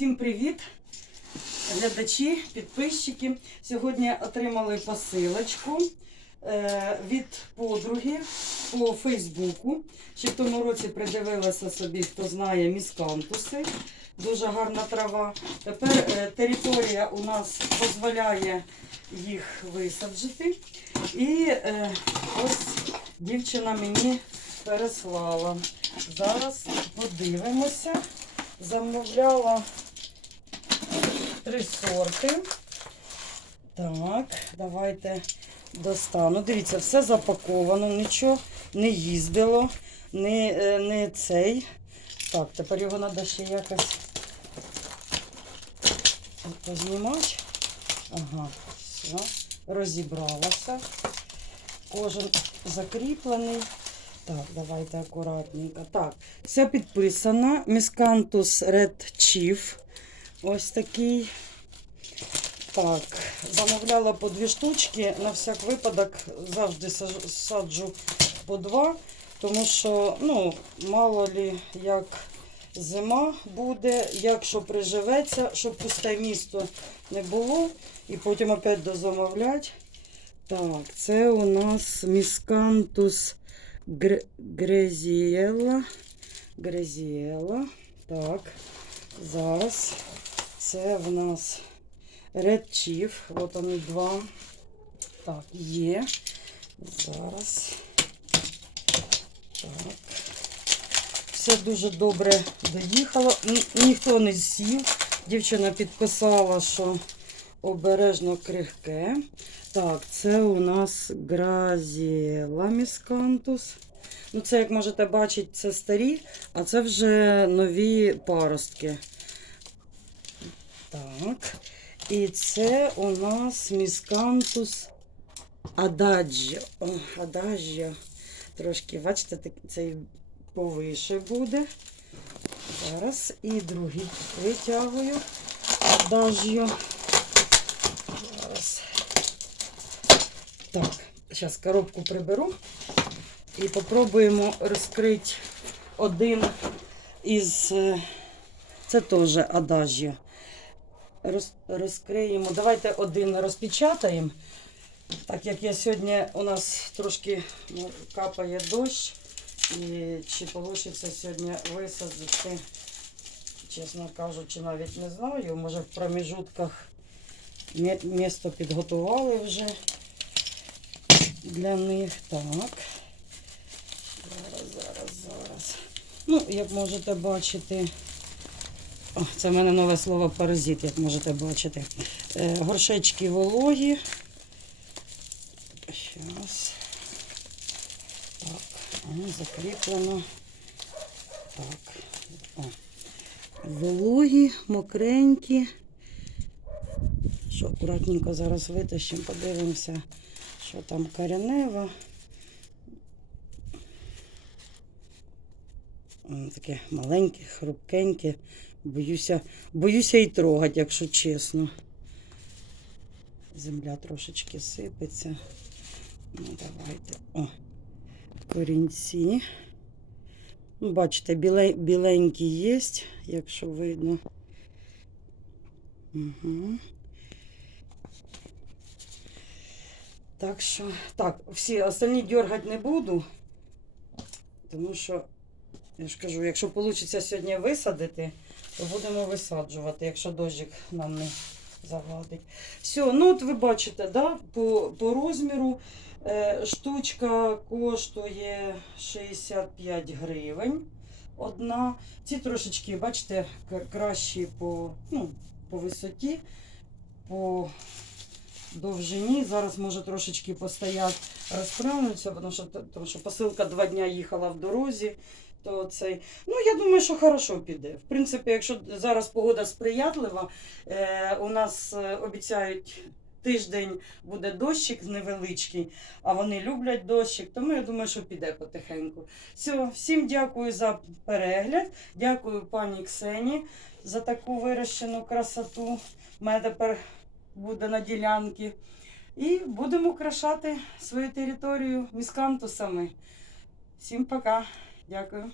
Всім привіт, глядачі, підписчики. Сьогодні отримали посилочку е, від подруги по Фейсбуку. Ще в тому році придивилася собі, хто знає, міскантуси. Дуже гарна трава. Тепер е, територія у нас дозволяє їх висаджити. І е, ось дівчина мені переслала. Зараз подивимося. Замовляла три сорти. Так, давайте достану. Дивіться, все запаковано, нічого не їздило, не, е, не цей. Так, тепер його треба ще якось познімати. Ага, все, розібралася. Кожен закріплений. Так, давайте акуратненько. Так, все підписано. Міскантус Red Chief. Ось такий. Так, замовляла по дві штучки. На всяк випадок завжди саджу по два, тому що, ну, мало лі як зима буде, якщо приживеться, щоб пусте місто не було. І потім опять дозамовлять. Так, це у нас міскантус Гр- Грезіела. Так. Зараз. Це в нас Red Chief. От вони два. Так, є. Зараз. Так. Все дуже добре доїхало. Ніхто не сів. Дівчина підписала, що обережно крихке. Так, це у нас Гразіела міскантус. Ну, це, як можете бачити, це старі, а це вже нові паростки. Так. І це у нас міскантус Ададжіо. Ададжіо. Трошки, бачите, цей повише буде. Зараз і другий витягую. Ададжіо. Зараз. Так, зараз коробку приберу і попробуємо розкрити один із. е, Це теж адажі. Роз, розкриємо. Давайте один розпечатаємо. Так як я сьогодні у нас трошки ну, капає дощ. І чи вийде сьогодні висадити, чесно кажучи, навіть не знаю. Може в проміжутках місто підготували вже для них. Так. Зараз, зараз, зараз. Ну, як можете бачити, це в мене нове слово паразит, як можете бачити. Е, горшечки вологі. Зараз. Так, закріплено. Так. О. Вологі, мокренькі. Що акуратненько зараз витащимо, подивимося, що там коренева. Таке маленьке, хрупкеньке. Боюся, боюся і трогати, якщо чесно. Земля трошечки сипеться. Ну, давайте. О, корінці. Ну, Бачите, біле, біленькі є, якщо видно. Угу. Так що, так, всі остальні дергати не буду, тому що я ж кажу, якщо вийде сьогодні висадити, будемо висаджувати, якщо дощик нам не завадить. Все, ну от ви бачите, да, по, по розміру е, штучка коштує 65 гривень. Одна. Ці трошечки, бачите, кращі по, ну, по висоті, по довжині. Зараз може трошечки постоять, розправлються, тому що, тому що посилка два дня їхала в дорозі. То цей, ну я думаю, що хорошо піде. В принципі, якщо зараз погода сприятлива, е, у нас е, обіцяють тиждень буде дощик невеличкий, а вони люблять дощик, тому я думаю, що піде потихеньку. Все, всім дякую за перегляд. Дякую пані Ксені за таку вирощену красоту. У мене тепер буде на ділянці. І будемо украшати свою територію міскантусами. Всім пока. Дякую.